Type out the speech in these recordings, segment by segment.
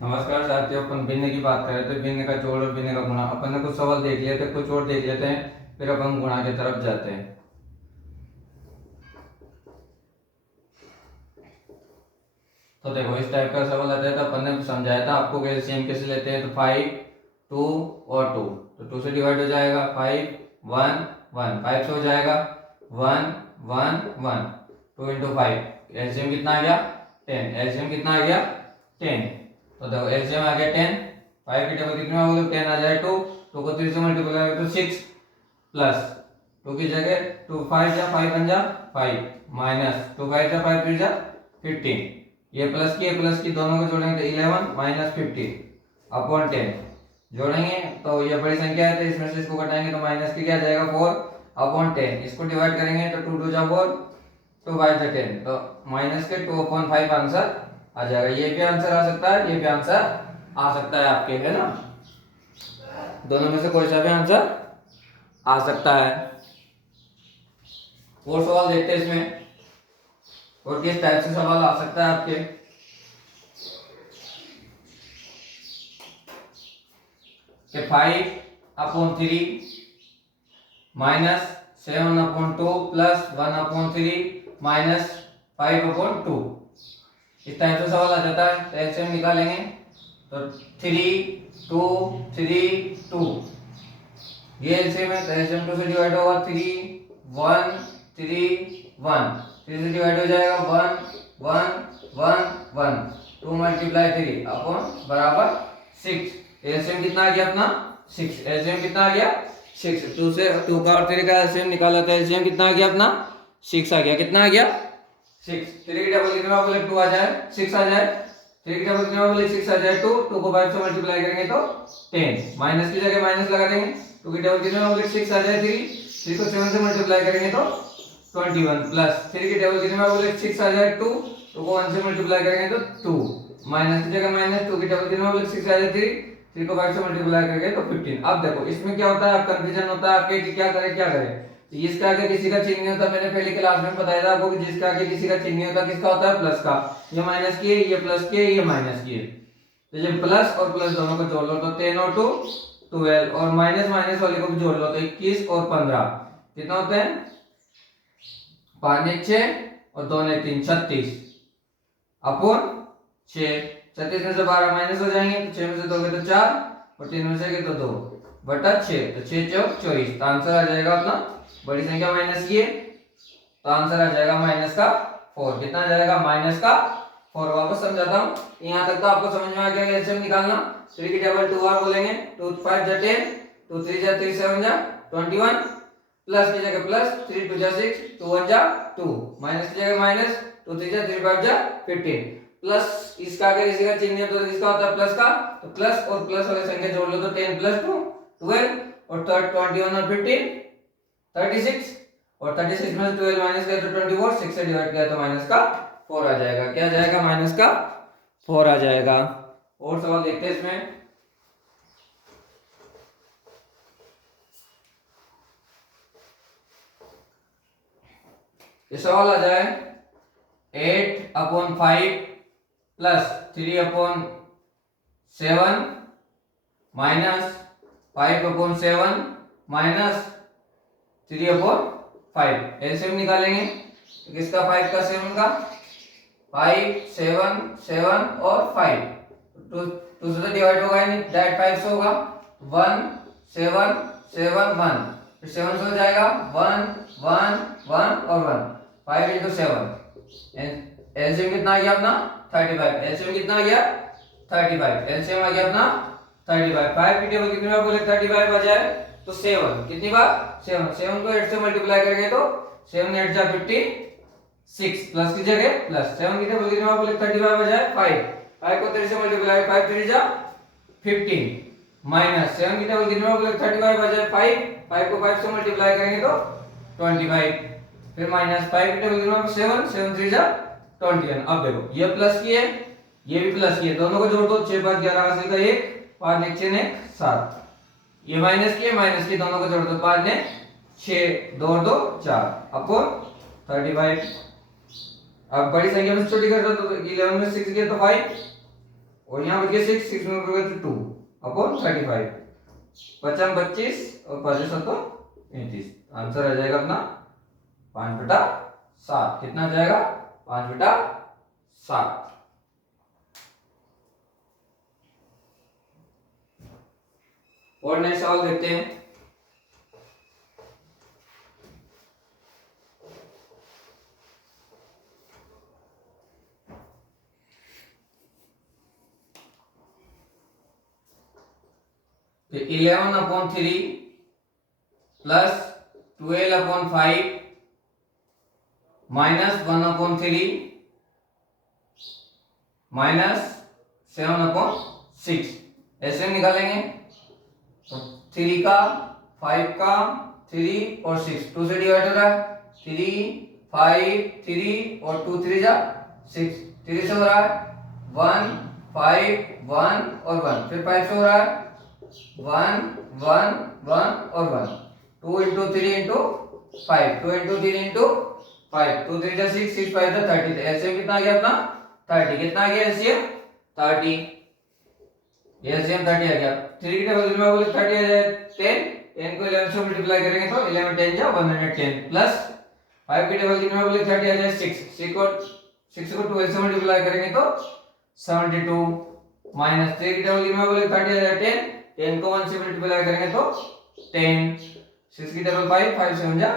नमस्कार साथियों, अपन भिन्न की बात कर रहे थे। भिन्न का जोड़ और भिन्न का गुणा। अपन ने कुछ सवाल देख लिए थे, कुछ और देख लेते हैं, फिर अपन गुणा की तरफ जाते हैं। तो देखो, इस टाइप का सवाल आता है तो अपन ने समझाया था आपको कि एलसीएम कैसे लेते हैं। तो 5, 2 और 2, तो 2 से डिवाइड हो जाएगा 5, 1, 1, 5 से हो जाएगा 1, 1, 1, 2 इंटू 5। एलसीएम कितना आ गया? 10। एलसीएम कितना आ गया? 10। तो देखो एलसीएम आ गया 10। 5 की टेबल कितने होगा? 10 आ जाए 2, 2 को 3 से मल्टीप्लाई करें तो 6 प्लस 2 की जगह 2 5 जा 5 बन जा 5 माइनस 2 5 जा 5 3 जा 15। ये प्लस की दोनों को जोड़ेंगे तो 11 माइनस 15 अपॉन 10 जोड़ेंगे तो ये बड़ी संख्या है, तो इसमें से इसको घटाएंगे तो माइनस की क्या जाएगा 4 अपॉन 10। इसको डिवाइड करेंगे तो 2 2 जा 4, 2 5 जा 10, तो माइनस के 2 अपॉन 5 आंसर आ जाएगा। ये भी आंसर आ सकता है, ये भी आंसर आ सकता है आपके, है ना। दोनों में से कोई सा भी आंसर आ सकता है। और सवाल देखते हैं इसमें, और किस टाइप से सवाल आ सकता है आपके। कि 5/3 माइनस 7/2 प्लस 1/3 माइनस 5/2, इस टाइप से सवाल आ जाता है। तो एलसीएम निकालेंगे तो 3 2 3 2, ये एलसीएम है। तो एलसीएम 2 से डिवाइड होगा 3 1 3 1, 3 से डिवाइड हो जाएगा 1 1 1 1, 2 मल्टीप्लाई 3 अपॉन बराबर 6। एलसीएम कितना आ गया अपना? 6। एलसीएम कितना आ गया? 6। 2 से 2 का और 3 का एलसीएम निकाला था, एलसीएम कितना आ गया अपना? 6 आ गया। कितना आ गया? 6। 3 की डबल कितना बोले 2 आ जाए, 6 आ जाए। 3 की डबल कितना बोले 6 आ जाए 2, 2 को 5 से मल्टीप्लाई करेंगे तो 10, माइनस की जगह माइनस लगा देंगे। 2 की डबल कितना बोले 6 आ जाए 3, 3 को 7 से मल्टीप्लाई करेंगे तो 21 प्लस 3 की डबल कितना बोले 6 आ जाए 2, 2 को 1 से मल्टीप्लाई करेंगे तो 2, माइनस की जगह माइनस। 2 की डबल कितना बोले 6 आ जाए 3, 3 को 5 से मल्टीप्लाई करेंगे तो 15। अब देखो इसमें क्या होता है, कंफ्यूजन होता है आपके कि क्या करें क्या करें। तो इसका आगे किसी का चिन्ह नहीं होता। मैंने पहले क्लास में बताया था आपको कि जिसका आगे किसी का चिन्ह नहीं होता, किसका होता है? प्लस का। ये माइनस की है, ये प्लस की है, ये माइनस की है। तो जब प्लस और प्लस दोनों को जोड़ लो तो 10 और 2 12, और माइनस माइनस वाले को भी जोड़ लो तो 21 और 15 कितना होता है? 5 ने 6 और 2 ने 3 36 अपॉन 6। 36 में से 12 माइनस हो जाएंगे तो 6 में से 2 गए तो 4 और 3 में से गए तो 2 बटा 6, तो 6 चौक 24। तो आंसर आ जाएगा अपना, बड़ी संख्या माइनस की है तो आंसर आ जाएगा माइनस का 4। कितना आ जाएगा? माइनस का 4। वापस समझाता हूँ, यहाँ तक तो आपको समझ में आ गया एलसीएम निकालना। 3 की टेबल 2 और बोलेंगे, 2 5 जा 10, 2 3 जा 3 7 जा 21, प्लस की जगह प्लस, 3 2 जा 6, 2 1 जा 2, माइनस की जगह माइनस, 2 3 जा 3 5 जा 15, प्लस इसका अगर इसी का चिन्ह है तो इसका होता है प्लस का। तो प्लस और प्लस वाले संख्या जोड़ लो तो 10 प्लस 2 12, और 21 और 15 36, और 36 में से 12 माइनस किया तो 24, 6 से डिवाइड किया तो माइनस का 4 आ जाएगा। क्या आ जाएगा? माइनस का 4 आ जाएगा। और सवाल देखते हैं इसमें। ये सवाल आ जाए 8/5 प्लस 3/7 माइनस 5/7 माइनस 3/5। एलसीएम निकालेंगे तो किसका? 5 का 7 का, 5 7 7 और 5, 2 से तो डिवाइड होगा ही नहीं, डायरेक्ट 5 से होगा। 1 7 7 1, फिर 7 से हो जाएगा 1 1 1 और 1, 5 इंटू 7। एलसीएम कितना आ गया अपना? 35। एलसीएम कितना आ गया? 35। एलसीएम आ गया अपना 35। 5 की टेबल कितनी बार बोले 35 आ जाए तो 7, कितनी बार? 7। 7 को 8 से मल्टीप्लाई करेंगे तो 7 8 जा 56, प्लस की जगह प्लस। 7 की टेबल कितनी बार बोले 35 आ जाए 5, 5 को 3 से मल्टीप्लाई 5 3 जा 15, माइनस 7 की टेबल कितनी बार बोले 35 आ जाए 5, 5 को 5 से मल्टीप्लाई करेंगे तो 25, फिर माइनस 5 की टेबल कितनी बार 7 7 3 जा 21। अब देखो ये प्लस की है, ये भी प्लस की है, दोनों को जोड़ दो 6 5 11 8 का 1, 5 1 6 ने 7, ये माइनस की है, माइनस की, दोनों को जोड़ दो 5 ने 6 2 2 4 अपॉन 35। अब बड़ी संख्या में से छोटी कर दो तो 11 में 6 गया तो 5, और यहाँ बच गया 6, 6 में बच गया 2 अपॉन 35, 5 25 और 5 7 35। आंसर आ जाएगा अपना 5/7। कितना जाएगा? 5/7। और नेक्स्ट सवाल देखते हैं। तो 11/3 प्लस 12/5 माइनस 1/3 माइनस 7/6 ऐसे निकालेंगे। तो 3 का 5 का 3 और 6 2 से डिवाइड हो रहा है। 3 5 3 और 2 3 जा 6, 3 से हो रहा है 1 5 1 और 1, फिर 5 से हो रहा है 1 1 1 और 1, 2 into 3 into 5, 2 into 3 into 5, 2 3 जा 6, 6 5 जा 30। एलसीएम कितना आ गया अपना? 30। कितना आ गया एलसीएम? 30। एलसीएम 30 आ गया। 3 की टेबल में बोले 30 आ जाए 10, 10 को 11 से मल्टीप्लाई करेंगे तो 11 10 जा 110 प्लस 5 की टेबल में बोले 30 आ जाए 6 को 12 से मल्टीप्लाई करेंगे तो 72 माइनस 3 की टेबल में बोले 30 आ जाए 10, 10 को 1 से मल्टीप्लाई करेंगे तो 10, 6 की टेबल 5, 5 7 जा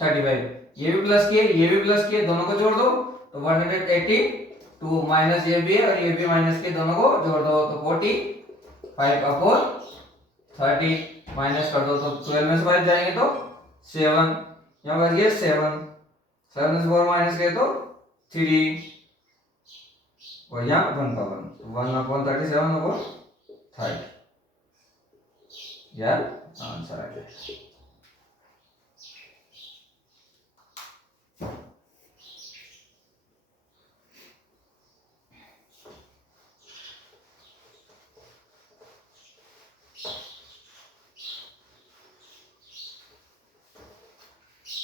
35। ये भी प्लस किए, ये भी प्लस किए, दोनों को जोड़ दो तो 182 माइनस ये भी है और ये भी माइनस के, दोनों को जोड़ दो तो 45/30 माइनस कर दो तो 12 में से 5 जाएंगे तो 7, यहाँ बच गया 7, 7 से 4 माइनस किए तो 3 और यहाँ 1/37/30 यार आंसर आ गया।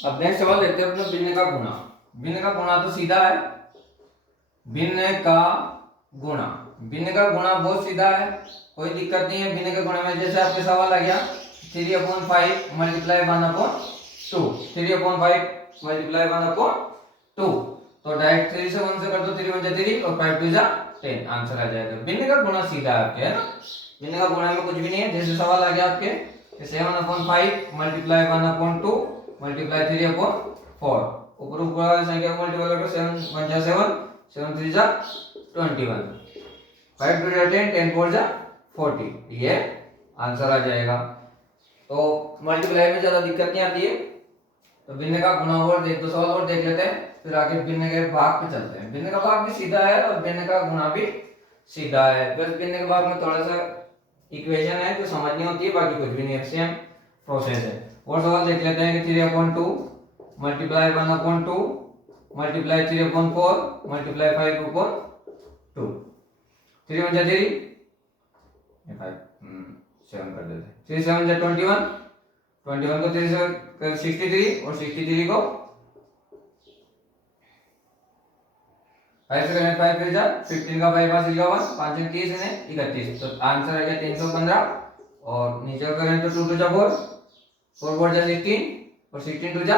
अब नेक्स्ट सवाल देखते हैं अपना भिन्न का गुणा। भिन्न का गुणा तो सीधा है। भिन्न का गुणा, भिन्न का गुणा बहुत सीधा है, कोई दिक्कत नहीं है भिन्न के गुणा में। जैसे आपके सवाल आ गया 3/5 मल्टीप्लाई 1/2, 3/5 मल्टीप्लाई 1/2 तो डायरेक्ट 3 से 1 से कर दो, 3 1 जा 3 और 5 2 जा 10, आंसर आ जाएगा। भिन्न का गुणा सीधा है आपके, है ना। भिन्न का गुणा में कुछ भी नहीं है। जैसे सवाल आ गया आपके 7/5 मल्टीप्लाई 1/2 मल्टीप्लाई 3/4, ऊपर ऊपर वाली संख्या को मल्टीप्लाई करो 7 1 जा 7, 7 3 जा 21, 5 2 जा 10, 10 4 जा 40, ये आंसर आ जाएगा। तो मल्टीप्लाई में ज्यादा दिक्कत नहीं आती है। तो भिन्न का गुणा और देख, दो सवाल और देख लेते हैं, फिर आगे भिन्न के भाग पे चलते हैं। भिन्न का भाग भी सीधा है और भिन्न का गुणा भी सीधा है। बस भिन्न के भाग में थोड़ा सा इक्वेशन है जो समझनी होती है, बाकी कुछ भी नहीं है, सेम प्रोसेस है। और सवाल देख लेते हैं कि 3/2 मल्टीप्लाई 1/2 मल्टीप्लाई 3/4 मल्टीप्लाई 5/2, 3 1 जा 3, 5 7 कर देते, 3 7 जा 21, 21 को 3 से 63 और 63 को 5 से करें 5 3 जा 15 का 5 5 51, 5 से 30 है 31, तो आंसर आ गया 315। और नीचे करें तो 2 2 जा 4, 4 4 जा 16 और 16 2 जा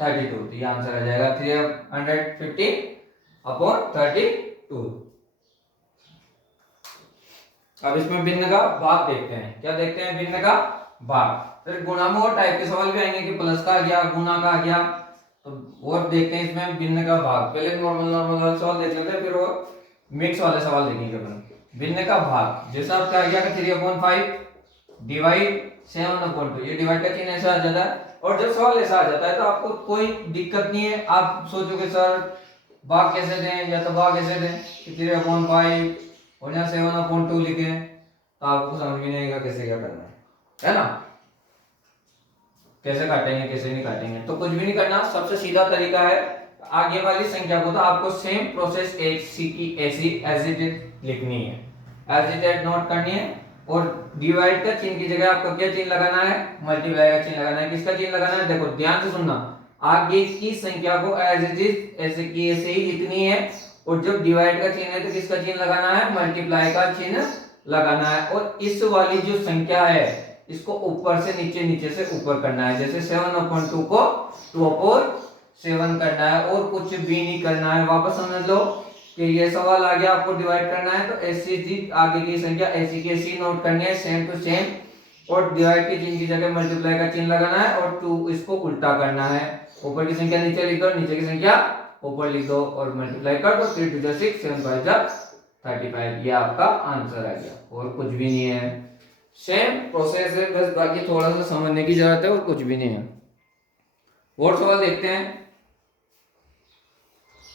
32, तो ये आंसर आ जाएगा 315/32। अब इसमें भिन्न का भाग देखते हैं। क्या देखते हैं? भिन्न का भाग। फिर गुणा में और टाइप के सवाल भी आएंगे कि प्लस का आ गया, गुणा का आ गया, तो और देखते हैं इसमें भिन्न का भाग। पहले नॉर्मल वाले सवाल देख लेते हैं, फिर वो मिक्स वाले सवाल देखेंगे अपन। भिन्न का भाग जैसा आपका आ गया कि 3/5 डिवाइड 7/2, ये डिवाइड का चिन्ह ऐसा आ जाता है। और जब सवाल ऐसा आ जाता है तो आपको कोई दिक्कत नहीं है। आप सोचोगे सर भाग कैसे दें या तो भाग कैसे दें कि 3/5 और यहाँ 7/2 लिखे, तो आपको समझ में नहीं आएगा कैसे क्या करना है ना। कैसे काटेंगे कैसे नहीं काटेंगे, तो कुछ भी नहीं करना। सबसे सीधा तरीका है, आगे वाली संख्या को तो आपको सेम प्रोसेस एक सी की ऐसी एज इट इज लिखनी है, एज इट इज नोट करनी है। और डिवाइड का चिन्ह की जगह आपको क्या चिन्ह लगाना है? मल्टीप्लाई का चिन्ह लगाना है। किसका चिन्ह लगाना है? देखो ध्यान से सुनना, आगे की संख्या को एज इट इज ऐसे की ऐसे ही लिखनी है और जब डिवाइड का चिन्ह है तो किसका चिन्ह लगाना है, मल्टीप्लाई का चिन्ह लगाना है। और इस वाली जो संख्या है इसको ऊपर से नीचे, नीचे से ऊपर करना है। जैसे 7/2 को 2/7 करना है और कुछ भी नहीं करना है। वापस समझ लो कि ये सवाल आ गया, आपको डिवाइड करना है तो ऐसी जी आगे की संख्या ऐसी की ऐसी नोट करनी है, सेम टू सेम। और डिवाइड के चिन्ह की जगह मल्टीप्लाई का चिन्ह लगाना है और 2 इसको उल्टा करना है। ऊपर की संख्या नीचे लिख दो, नीचे की संख्या ऊपर लिख दो और मल्टीप्लाई कर दो। 3 2 6, 7 5 35। ये आपका आंसर आ गया और कुछ भी नहीं है। सेम प्रोसेस है, बस बाकी थोड़ा सा समझने की जरूरत है और कुछ भी नहीं है। और सवाल देखते हैं,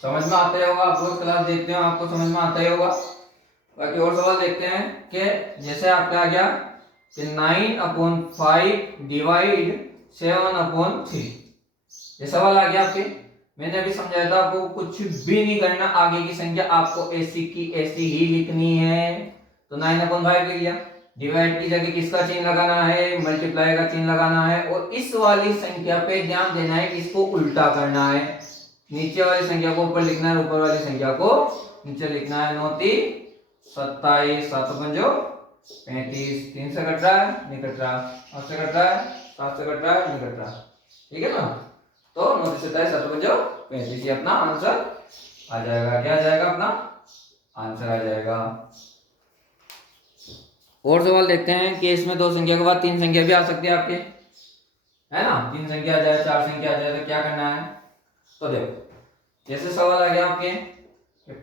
समझ में आता ही होगा। आप रोज क्लास देखते हो, आपको समझ में आता ही होगा। बाकी और सवाल देखते हैं कि जैसे आपका आ गया कि 9/5 डिवाइड 7/3। ये सवाल आ गया आपके। मैंने अभी समझाया था आपको कुछ भी नहीं करना, आगे की संख्या आपको ऐसी की ऐसी ही लिखनी है। तो 9/5 लिख लिया, डिवाइड की जगह किसका चिन्ह लगाना है, मल्टीप्लाई का चिन्ह लगाना है। और इस वाली संख्या पे ध्यान देना है कि इसको उल्टा करना है। नीचे वाली संख्या को ऊपर लिखना है, ऊपर वाली संख्या को नीचे लिखना है। 9 3 27, 7 5 35। 3 से कट रहा है, नहीं कट रहा। 8 से कट रहा है, 7 से कट रहा है, नहीं कट रहा। ठीक है ना। तो 9 3 27, 7 5 35, ये अपना आंसर आ जाएगा। क्या आ जाएगा, अपना आंसर आ जाएगा। और सवाल देखते हैं कि इसमें 2 संख्या के बाद 3 संख्या भी आ सकती है आपके, है ना। 3 संख्या आ जाए, 4 संख्या आ जाए तो क्या करना है। तो देखो जैसे सवाल आ गया आपके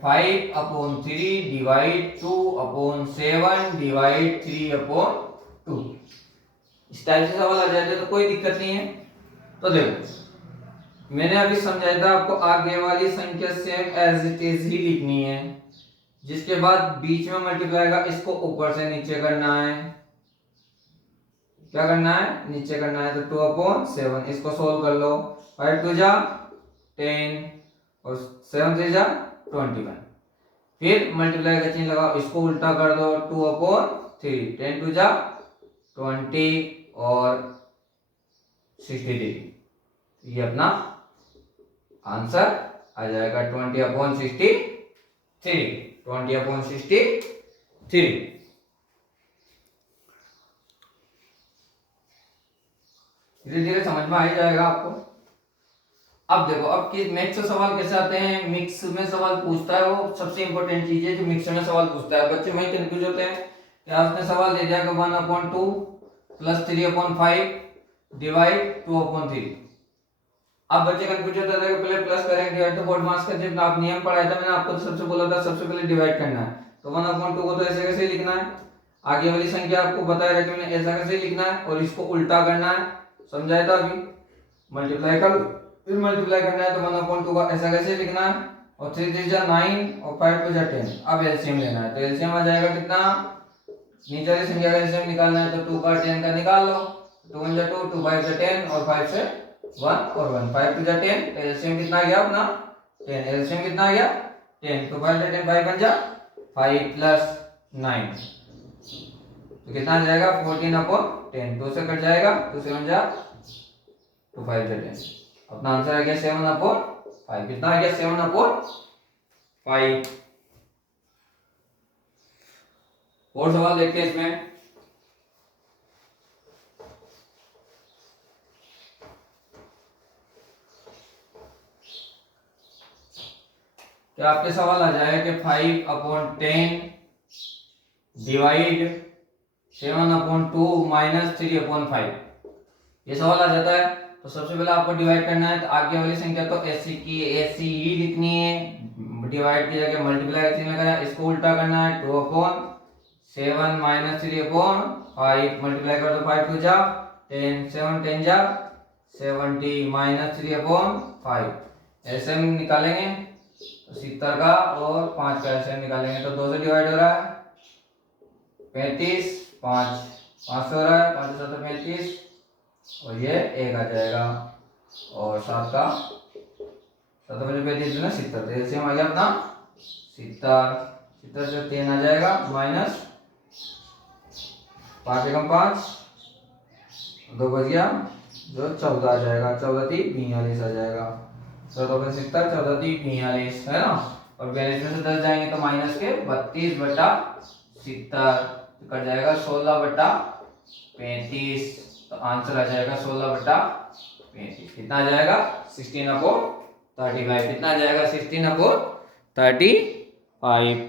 5/3 डिवाइड 2/7 डिवाइड 3/2। इस टाइप से सवाल आ जाते तो कोई दिक्कत नहीं है। तो देखो मैंने अभी समझाया था आपको, आगे वाली संख्या सेम एज इट इज ही लिखनी है। जिसके बाद बीच में मल्टीप्लाई का इसको ऊपर से नीचे करना है। क्या करना है, नीचे करना है। तो 2/7 इसको सोल्व कर लो। 5 2 जा 10 और 7 3 जा 21। फिर मल्टीप्लाई का चिन्ह लगाओ, इसको उल्टा कर दो। 2/3, 10 2 जा 20 और 63। ये अपना आंसर आ जाएगा 20/63। 20/63। धीरे धीरे समझ में आ ही जाएगा आपको। अब देखो, अब कि मिक्स सवाल कैसे आते हैं। मिक्स में सवाल पूछता है, वो सबसे इंपॉर्टेंट चीज है जो मिक्स में सवाल पूछता है। बच्चे वही कंफ्यूज होते हैं कि उसने सवाल दे दिया कि 1/2 प्लस 3/5 डिवाइड 2/3। अब बच्चे कंफ्यूज होते थे कि पहले प्लस करेंगे डिवाइड। तो बोर्ड मार्क्स का जब आप नियम पढ़ाया था मैंने आपको, तो सबसे बोला था सबसे पहले डिवाइड करना है। तो 1/2 को तो ऐसे कैसे लिखना है, आगे वाली संख्या आपको बताया था कि मैंने ऐसा कैसे लिखना है और इसको उल्टा करना है, समझाया था अभी। मल्टीप्लाई कर, फिर मल्टीप्लाई करना है तो 1/2 का ऐसा कैसे लिखना है। और 3 3 जा 9 और 5 2 जा 10। अब एलसीएम लेना है, तो एलसीएम आ जाएगा कितना, नीचे वाली संख्या का एलसीएम निकालना है। तो 2 का 10 का निकाल लो। 2 1 जा 2, 2 5 जा 10 और 5 से 1 और 1, 5 2 जा 10। तो एलसीएम कितना आ गया अपना 10। एलसीएम कितना आ गया 10। तो 5 जा 10, 5 1 जा 5 प्लस 9 तो कितना आ जाएगा 14/10। 2 से कट जाएगा, 2 से 1 जा 2, 5 जा 10। अपना आंसर आ गया 7/5। कितना आ गया 7/5। और सवाल देखते हैं इसमें। क्या आपके सवाल आ जाए कि 5/10 डिवाइड 7/2 माइनस 3/5। ये सवाल आ जाता है। तो सबसे पहले आपको डिवाइड करना है। तो आगे वाली संख्या तो ऐसी की ऐसी ही लिखनी है। डिवाइड की जगह मल्टीप्लाई का चिन्ह लगाना है, इसको उल्टा करना है। 2/7 माइनस 3/5 मल्टीप्लाई कर दो। 5 2 जा 10, 7 10 जा 70 माइनस 3/5। ऐसे हम निकालेंगे तो 70 का और 5 का ऐसे निकालेंगे तो 2 से डिवाइड हो रहा है 35, 5 5 से हो रहा है 5 7 35 और ये 1 आ जाएगा। और 7 का 7 35 ना 70। तो एलसीएम आ गया अपना 70। 70 से 3 आ जाएगा माइनस 5 एकम 5, 2 बच गया जो 14 आ जाएगा। 14 3 42 आ जाएगा। 14 70, 14 3 42 है ना। और 42 में से 10 जाएंगे तो माइनस के 32/70 कट जाएगा 16/35। तो आंसर आ जाएगा 16/35। कितना आ जाएगा 16/35। कितना आ जाएगा 16/35।